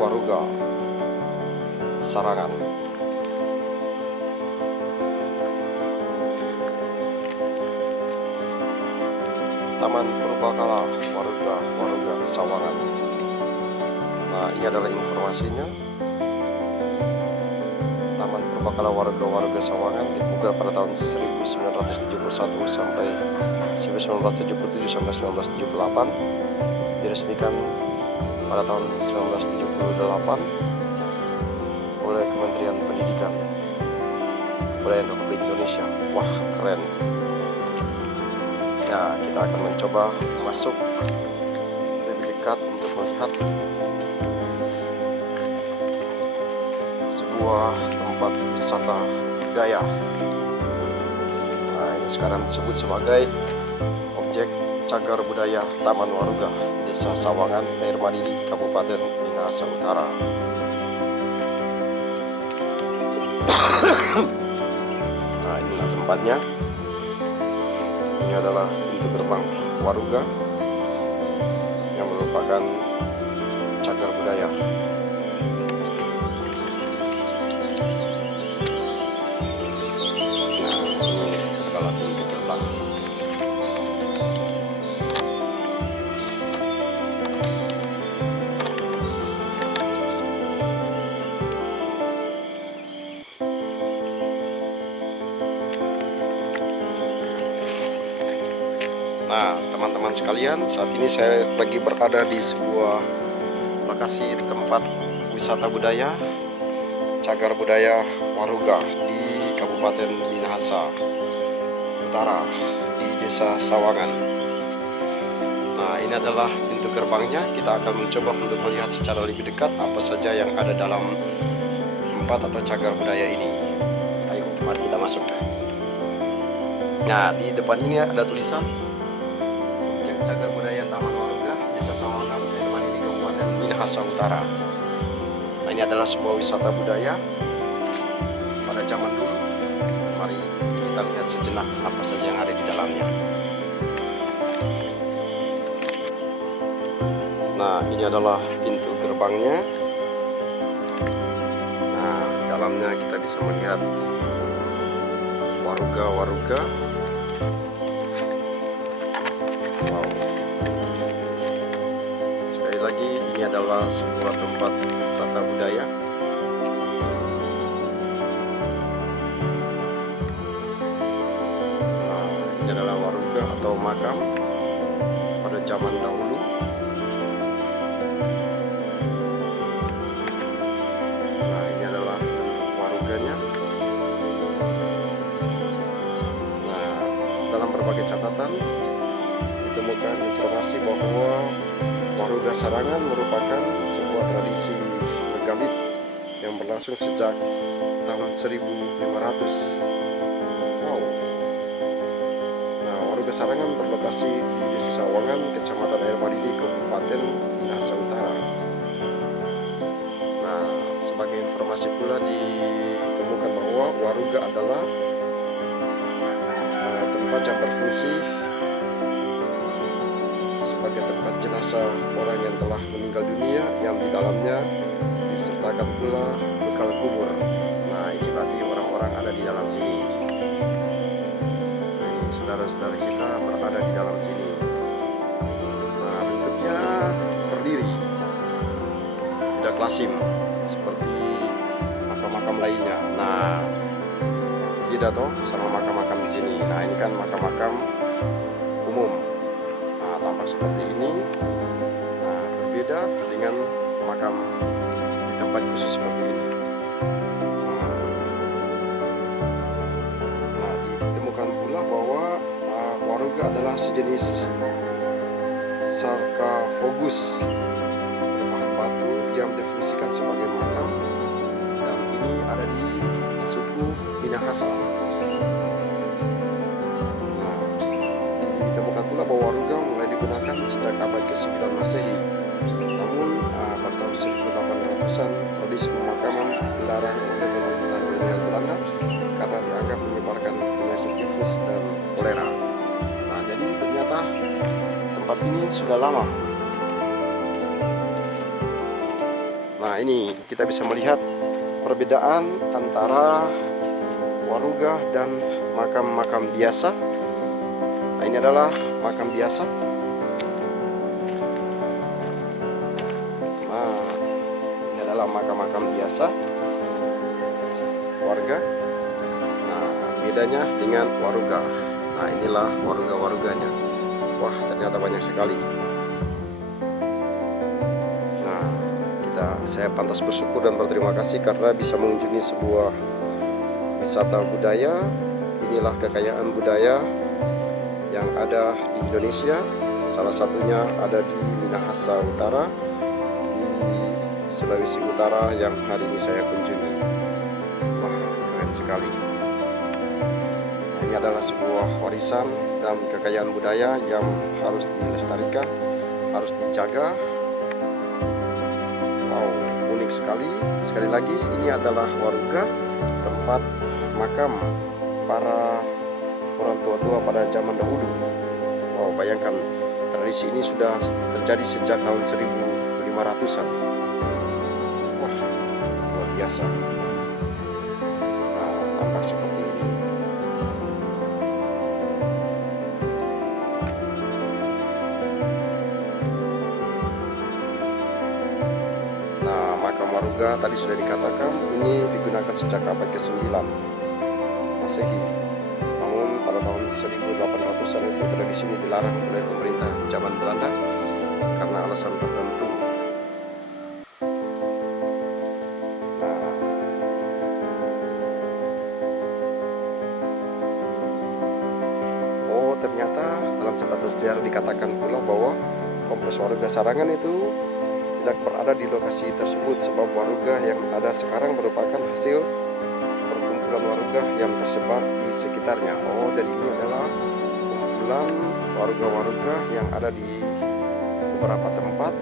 Waruga Sarangan. Taman Purbakala Waruga Sawangan. Nah, ini adalah informasinya. Taman Purbakala Waruga Sawangan dibuka pada tahun 1971 sampai 1977 sampai 1978. Diresmikan pada tahun 1978 oleh Kementerian Pendidikan Kebudayaan Republik Indonesia. Wah, keren. Nah, kita akan mencoba masuk lebih dekat untuk melihat sebuah tempat wisata budaya. Nah, ini sekarang disebut sebagai objek cagar budaya Taman Waruga, Desa Sawangan, Air Madidi, Kabupaten Minahasa Utara. Nah, inilah tempatnya. Ini adalah pintu gerbang Waruga yang merupakan cagar budaya. Nah, ini adalah pintu gerbang. Nah, teman-teman sekalian, saat ini saya lagi berada di sebuah lokasi tempat wisata budaya, cagar budaya Waruga di Kabupaten Minahasa Utara, di Desa Sawangan. Nah, ini adalah pintu gerbangnya. Kita akan mencoba untuk melihat secara lebih dekat apa saja yang ada dalam tempat atau cagar budaya ini. Ayo, mari kita masuk. Nah, di depan ini ada tulisan cagar budaya Taman Waruga Desa Sawangan, Air Madidi, Kabupaten Minahasa Utara. Nah, ini adalah sebuah wisata budaya pada zaman dulu. Mari kita lihat sejenak apa saja yang ada di dalamnya. Nah, ini adalah pintu gerbangnya. Nah, di dalamnya kita bisa melihat waruga-waruga. Lagi, ini adalah sebuah tempat wisata budaya. Nah, ini adalah waruga atau makam pada zaman dahulu. Nah, ini adalah waruganya. Nah, dalam berbagai catatan ditemukan informasi bahwa Waruga Sarangan merupakan sebuah tradisi megalit yang berlangsung sejak tahun 1500. Wow. Nah, Waruga Sarangan berlokasi di Desa Sawangan, Kecamatan Air Madidi, Kabupaten Minahasa Utara. Nah, sebagai informasi pula ditemukan bahwa Waruga adalah tempat yang berfungsi sebagai tempat jenazah orang yang telah meninggal dunia, yang di dalamnya disertakan pula bekal kubur. Nah, ini berarti orang-orang ada di dalam sini. Nah, ini saudara-saudara kita berada di dalam sini. Nah, bentuknya berdiri, tidak klasim seperti makam-makam lainnya. Nah, beda toh sama makam-makam di sini. Nah, ini kan makam-makam umum. Tampak seperti ini. Nah, berbeda dengan makam di tempat khusus seperti ini. Nah, ditemukan pula bahwa waruga adalah sejenis sarkofagus, bahan batu yang difungsikan sebagai makam, dan ini ada di suku Minahasa. Ditemukan pula bahwa waruga mulai digunakan sejak abad ke-9 Masehi. Namun pada tahun 1800-an tradisi pemakaman dilarang oleh pemerintah kolonial Belanda karena dianggap menyebarkan penyakit tifus dan kolera. Nah, jadi ternyata tempat ini sudah lama. Nah, Nah, ini kita bisa melihat perbedaan antara waruga dan makam-makam biasa. Nah, ini adalah makam biasa. Nah, ini adalah makam-makam biasa warga. Nah, bedanya dengan waruga. Nah, inilah waruga-waruganya. Wah, ternyata banyak sekali. Nah, saya pantas bersyukur dan berterima kasih karena bisa mengunjungi sebuah wisata budaya. Inilah kekayaan budaya yang ada di Indonesia. Salah satunya ada di Minahasa Utara, di Sulawesi Utara yang hari ini saya kunjungi. Wah, keren sekali. Nah, ini adalah sebuah warisan dan kekayaan budaya yang harus dilestarikan, harus dijaga. Wow, unik sekali. Sekali lagi, ini adalah waruga, tempat makam para orang tua-tua pada zaman dahulu. Wow, bayangkan tradisi ini sudah terjadi sejak tahun 1500-an. Wah, luar biasa. Nah, tampak seperti ini. Nah, makam waruga tadi sudah dikatakan ini digunakan sejak abad ke-9 Masehi. Namun pada tahun 1800-an itu tradisi ini dilarang oleh pemerintah zaman Belanda karena alasan tertentu. Nah, oh ternyata dalam catatan sejarah dikatakan pula bahwa kompleks waruga Sarangan itu tidak berada di lokasi tersebut sebab waruga yang ada sekarang merupakan hasil perkumpulan waruga yang tersebar di sekitarnya. Oh, jadi ini adalah kumpulan waruga-waruga yang ada di beberapa tempat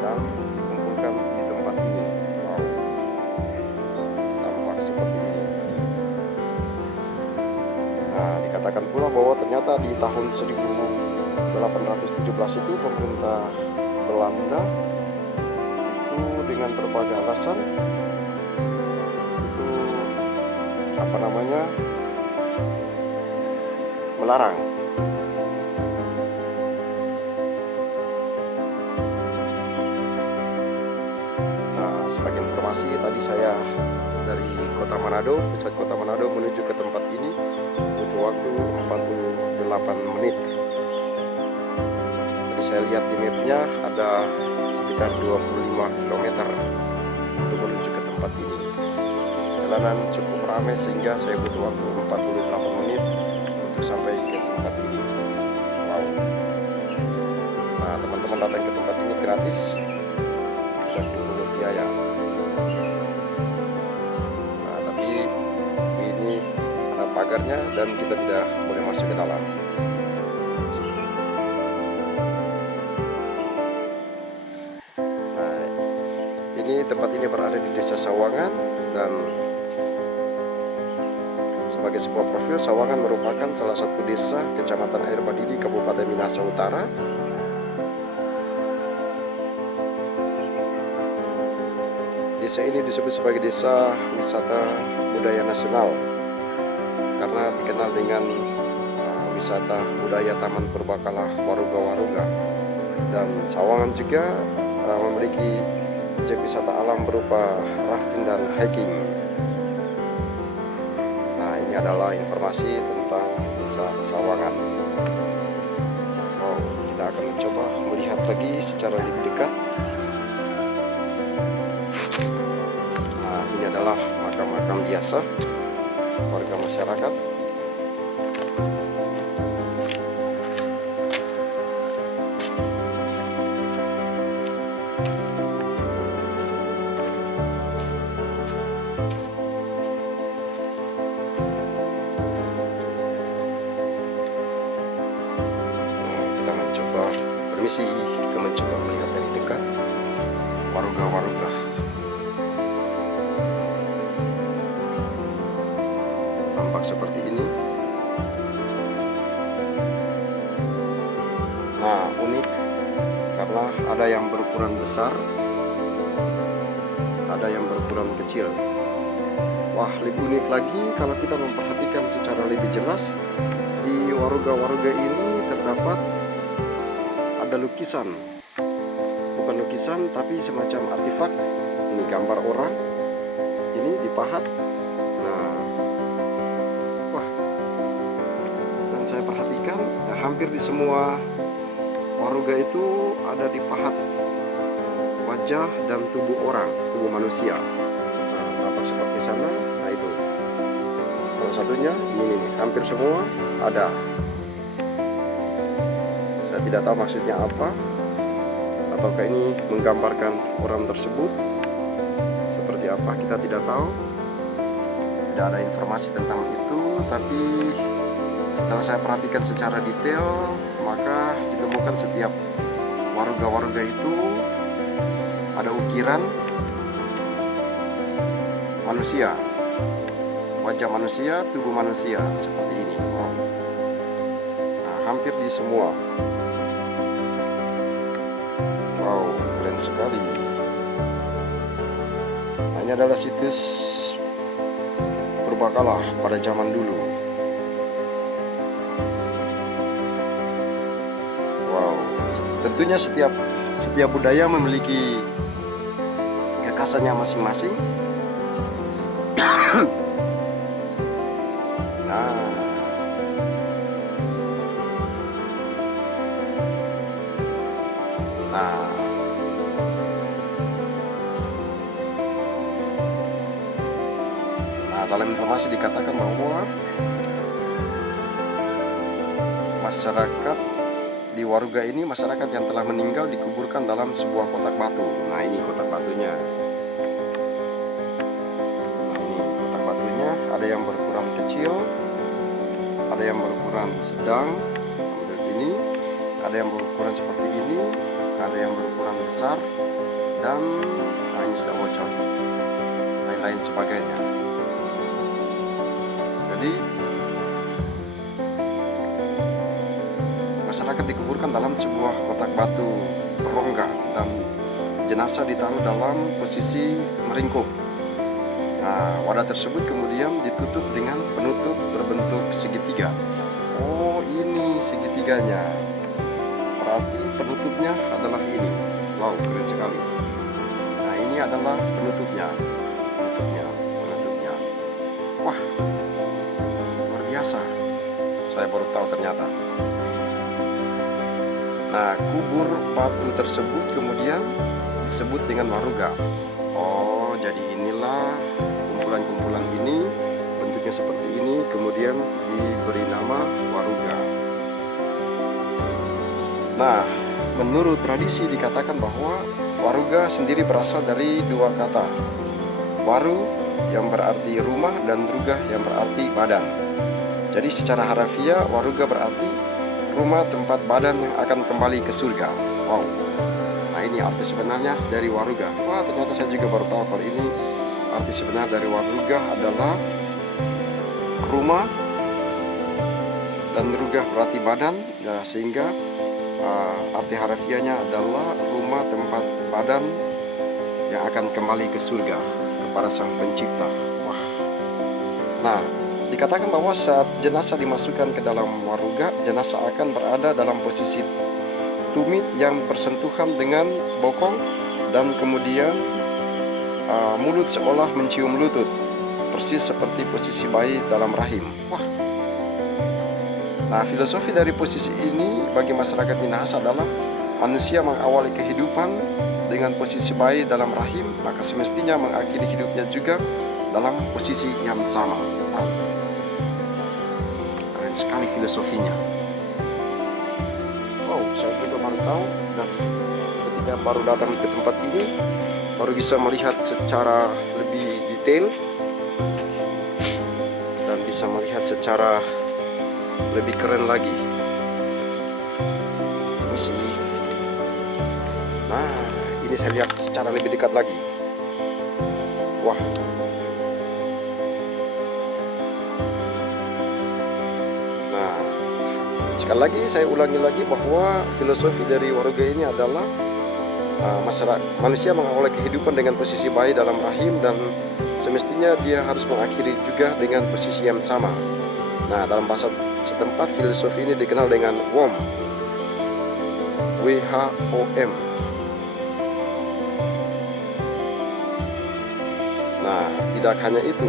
dan dikumpulkan di tempat ini. Wow, tampak seperti ini. Nah, dikatakan pula bahwa ternyata di tahun 1817 itu pemerintah Belanda dengan berbagai alasan itu melarang. Nah, sebagai informasi tadi saya dari kota Manado, pusat kota Manado menuju ke tempat ini butuh waktu 48 menit. Tadi saya lihat di mapnya ada sekitar 25 km untuk menuju ke tempat ini. Jalanan cukup ramai sehingga saya butuh waktu 48 menit untuk sampai ke tempat ini. Wow. Nah, teman-teman datang ke tempat ini gratis, tidak dipungut biaya. Nah, tapi ini ada pagarnya dan kita tidak boleh masuk ke dalam. Tempat ini berada di Desa Sawangan dan sebagai sebuah profil, Sawangan merupakan salah satu desa Kecamatan Air Madidi, Kabupaten Minahasa Utara. Desa ini disebut sebagai desa wisata budaya nasional karena dikenal dengan wisata budaya Taman Purbakala Waruga-Waruga, dan Sawangan juga memiliki objek wisata alam berupa rafting dan hiking. Nah, ini adalah informasi tentang Desa Sawangan. Oh, kita akan mencoba melihat lagi secara lebih dekat. Nah, ini adalah makam-makam biasa warga masyarakat. Kita mencoba melihat dari dekat waruga-waruga. Tampak seperti ini. Nah, unik karena ada yang berukuran besar kecil. Wah, lebih unik lagi kalau kita memperhatikan secara lebih jelas. Di waruga-waruga ini terdapat ada lukisan, bukan lukisan tapi semacam artefak. Ini gambar orang, ini dipahat. Nah, wah, dan saya perhatikan hampir di semua waruga itu ada dipahat wajah dan tubuh orang, tubuh manusia. Nah, tampak seperti sana. Nah, itu salah satunya ini nih, hampir semua ada. Saya tidak tahu maksudnya apa, ataukah ini menggambarkan orang tersebut seperti apa, kita tidak tahu. Tidak ada informasi tentang itu, tapi setelah saya perhatikan secara detail, maka ditemukan setiap waruga-waruga itu ada ukiran manusia, wajah manusia, tubuh manusia seperti ini. Nah, hampir di semua. Wow, keren sekali. Nah, ini adalah situs purbakala pada zaman dulu. Wow, tentunya setiap budaya memiliki kekhasannya masing-masing. Nah, dalam informasi dikatakan bahwa masyarakat di waruga ini, masyarakat yang telah meninggal dikuburkan dalam sebuah kotak batu. Nah, ini kotak batunya. Nah, ini kotak batunya, ada yang berukuran kecil, ada yang berukuran sedang, ini, ada yang berukuran seperti ini, ada yang berukuran besar, dan nah, ini sudah bocor, lain-lain sebagainya. Jadi masyarakat dikuburkan dalam sebuah kotak batu berongga dan jenazah ditaruh dalam posisi meringkuk. Nah, wadah tersebut kemudian ditutup dengan penutup berbentuk segitiga. Oh, ini segitiganya. Berarti penutupnya adalah ini. Wow, keren sekali. Nah, ini adalah penutupnya. Penutupnya. Wah, luar biasa. Saya baru tahu ternyata. Nah, kubur batu tersebut kemudian disebut dengan waruga. Oh, jadi inilah kumpulan-kumpulan ini, bentuknya seperti ini, kemudian diberi nama waruga. Nah, menurut tradisi dikatakan bahwa waruga sendiri berasal dari dua kata. Waru yang berarti rumah dan ruga yang berarti badan. Jadi secara harafiah waruga berarti rumah tempat badan yang akan kembali ke surga. Wow. Nah, ini arti sebenarnya dari waruga. Wah, ternyata saya juga baru tahu kalau ini arti sebenar dari waruga adalah rumah dan ruga berarti badan, ya, sehingga arti harafiahnya adalah rumah tempat badan yang akan kembali ke surga kepada Sang Pencipta. Wah. Nah, dikatakan bahwa saat jenazah dimasukkan ke dalam waruga, jenazah akan berada dalam posisi tumit yang bersentuhan dengan bokong, dan kemudian mulut seolah mencium lutut, persis seperti posisi bayi dalam rahim. Wah. Nah, filosofi dari posisi ini bagi masyarakat Minahasa adalah manusia mengawali kehidupan dengan posisi bayi dalam rahim, maka semestinya mengakhiri hidupnya juga dalam posisi yang sama. Nah, keren sekali filosofinya. Wow, saya juga baru tahu, dan ketika baru datang ke tempat ini baru bisa melihat secara lebih detail dan bisa melihat secara lebih keren lagi. Nah, ini saya lihat secara lebih dekat lagi. Wah. Nah, sekali lagi saya ulangi lagi bahwa filosofi dari waruga ini adalah manusia mengawali kehidupan dengan posisi bayi dalam rahim, dan semestinya dia harus mengakhiri juga dengan posisi yang sama. Nah, dalam bahasa setempat filosofi ini dikenal dengan WOM, WHOM. Nah, tidak hanya itu,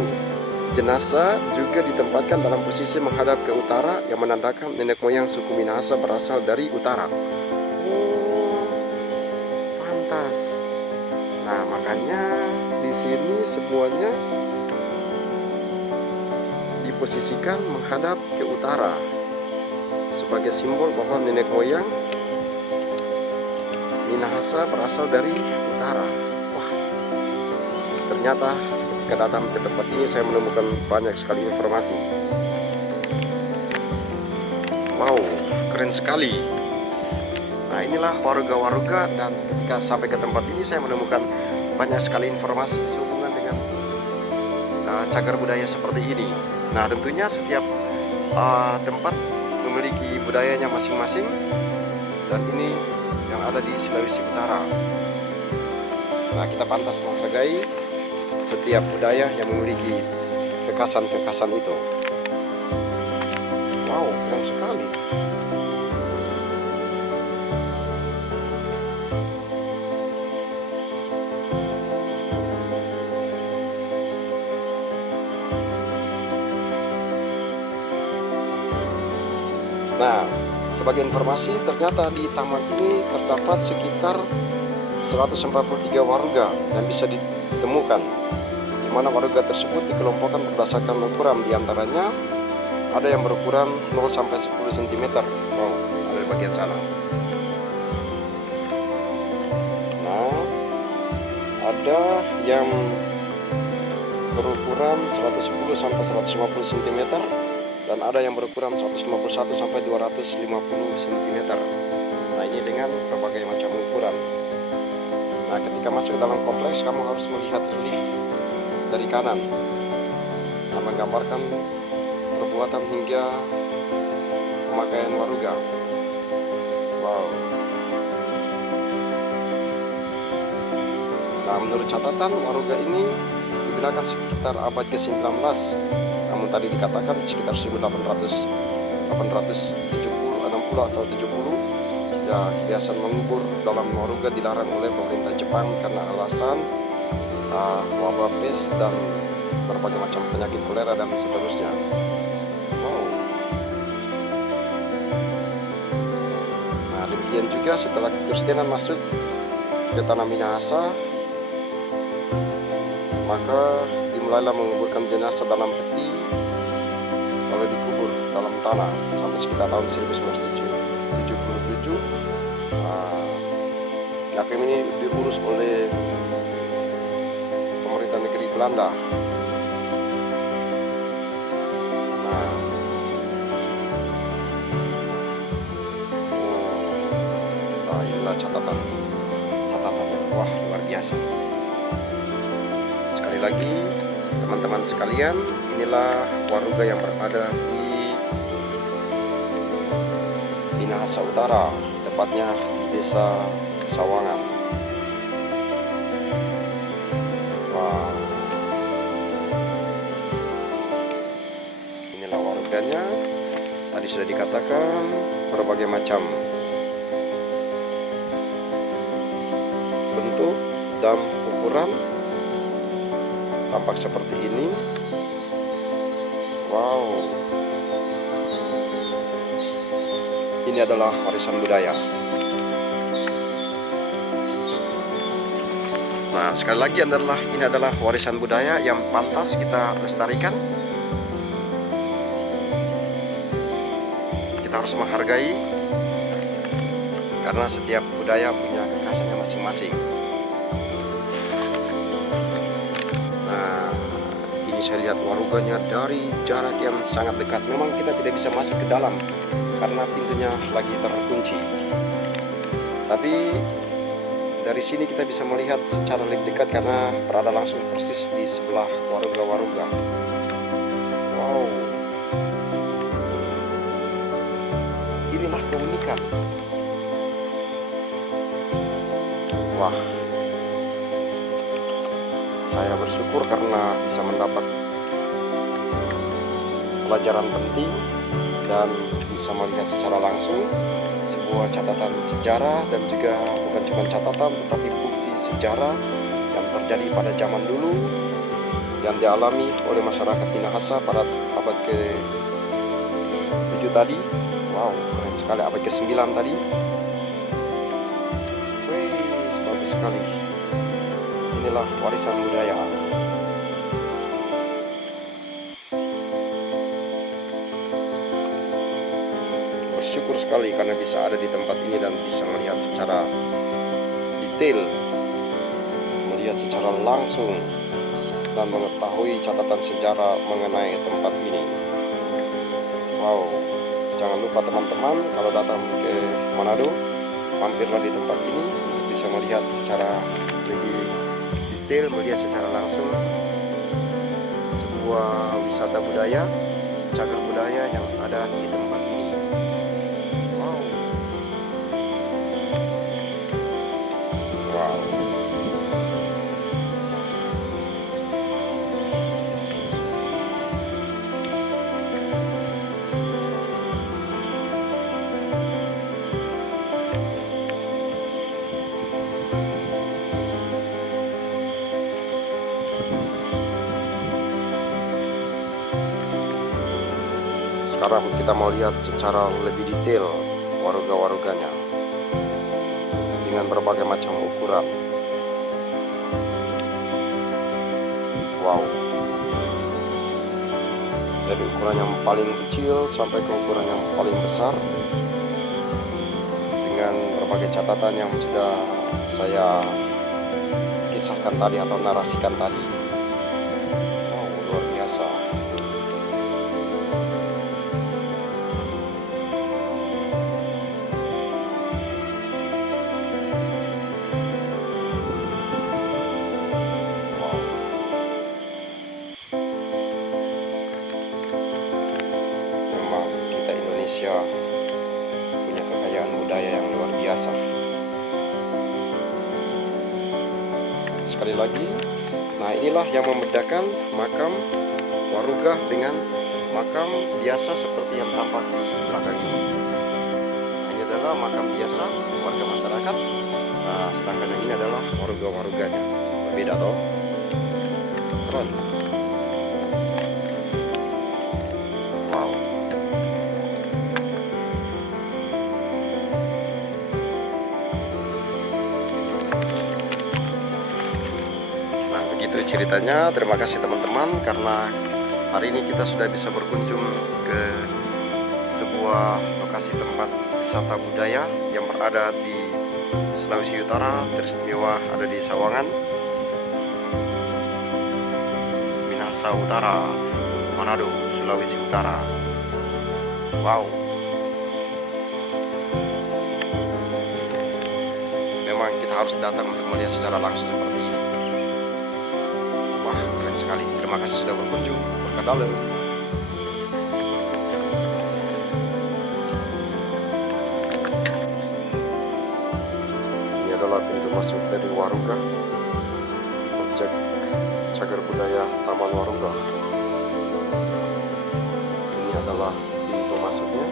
jenazah juga ditempatkan dalam posisi menghadap ke utara yang menandakan nenek moyang suku Minahasa berasal dari utara. Oh, pantas. Nah, makanya di sini semuanya diposisikan menghadap ke utara sebagai simbol bahwa nenek moyang Minahasa berasal dari utara. Wah, ternyata ketika datang ke tempat ini saya menemukan banyak sekali informasi. Wow, keren sekali. Nah, inilah warga-warga, dan ketika sampai ke tempat ini saya menemukan banyak sekali informasi sehubungan dengan cagar budaya seperti ini. Nah, tentunya setiap tempat memiliki budayanya masing-masing, dan ini yang ada di Sulawesi Utara. Nah, kita pantas menghargai setiap budaya yang memiliki kekhasan-kekhasan itu. Wow, keren sekali. Nah, sebagai informasi, ternyata di taman ini terdapat sekitar 143 warga yang bisa ditemukan, di mana warga tersebut dikelompokkan berdasarkan ukuran. Di antaranya ada yang berukuran 0 sampai 10 cm. Wow, ada di bagian sana. Nah, ada yang berukuran 110 sampai 150 cm, dan ada yang berukuran 151 sampai 250 cm. Nah, ini dengan berbagai macam ukuran. Nah, ketika masuk ke dalam kompleks, kamu harus melihat relief dari kanan yang menggambarkan perbuatan hingga pemakaian warga. Wow. Nah, menurut catatan, warga ini digunakan sekitar abad ke-19, namun tadi dikatakan sekitar 1870, 60 atau 70. Ya, kebiasaan mengubur dalam warga dilarang oleh pemerintah Jepang karena alasan wabah pes dan berbagai macam penyakit kolera dan seterusnya. Wow. Nah, demikian juga setelah Kekristenan masuk ke tanah Minahasa, maka dimulailah menguburkan jenazah dalam peti lalu dikubur dalam tanah sampai sekitar tahun 1977. Yakin ini diurus oleh pemerintah negeri Belanda. Nah, inilah catatannya. Wah, luar biasa. Sekali lagi, teman-teman sekalian, inilah warga yang berada di Minahasa Utara, tepatnya di Desa Sawangan. Wow. Inilah warganya. Tadi sudah dikatakan berbagai macam bentuk dan ukuran tampak seperti ini. Wow. Ini adalah warisan budaya. Nah, sekali lagi ini adalah warisan budaya yang pantas kita lestarikan. Kita harus menghargai karena setiap budaya punya kekhasannya masing-masing. Nah, ini saya lihat waruganya dari jarak yang sangat dekat. Memang kita tidak bisa masuk ke dalam karena pintunya lagi terkunci. Tapi dari sini kita bisa melihat secara lebih dekat karena berada langsung persis di sebelah warga-warga. Wow. Inilah keunikan. Wah, saya bersyukur karena bisa mendapat pelajaran penting dan bisa melihat secara langsung sebuah catatan sejarah, dan juga bukan cuma catatan tetapi bukti sejarah yang terjadi pada zaman dulu yang dialami oleh masyarakat Minahasa pada abad ke-7 tadi. Wow, keren sekali. Abad ke-9 tadi. Wih, bagus sekali. Inilah warisan budaya. Bersyukur sekali karena bisa ada di tempat ini dan bisa melihat secara detail, melihat secara langsung, dan mengetahui catatan sejarah mengenai tempat ini. Wow, jangan lupa teman-teman, kalau datang ke Manado, mampirlah di tempat ini untuk bisa melihat secara lebih detail, melihat secara langsung sebuah wisata budaya, cagar budaya yang ada di tempat ini. Wow, wow. Sekarang kita mau lihat secara lebih detail waruga-waruganya dengan berbagai macam ukuran. Wow, dari ukuran yang paling kecil sampai ke ukuran yang paling besar, dengan berbagai catatan yang sudah saya kisahkan tadi atau narasikan tadi. Wow, luar biasa. Indonesia punya kekayaan budaya yang luar biasa. Sekali lagi, nah inilah yang membedakan makam Waruga dengan makam biasa seperti yang tampak di belakang ini. Ini adalah makam biasa warga masyarakat, nah sedangkan yang ini adalah waruga-waruganya. Berbeda toh? Keren. Itu ceritanya. Terima kasih teman-teman, karena hari ini kita sudah bisa berkunjung ke sebuah lokasi tempat wisata budaya yang berada di Sulawesi Utara, teristimewa ada di Sawangan, Minahasa Utara, Manado, Sulawesi Utara. Wow, memang kita harus datang untuk melihat secara langsung seperti ini. Wah, keren sekali. Terima kasih sudah berkunjung. Berkadalam. Ini adalah pintu masuk dari Waruga, objek cagar budaya Taman Waruga. Ini adalah pintu masuknya,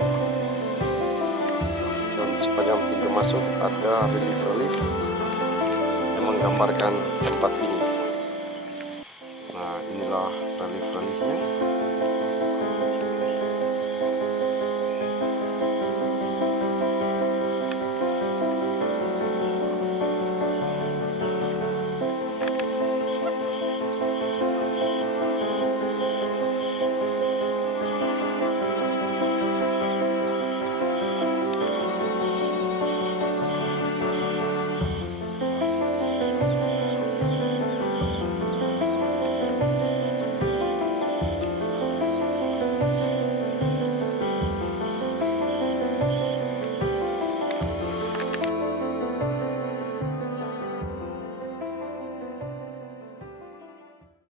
dan sepanjang pintu masuk ada relief-relief yang menggambarkan tempat ini. Nah, inilah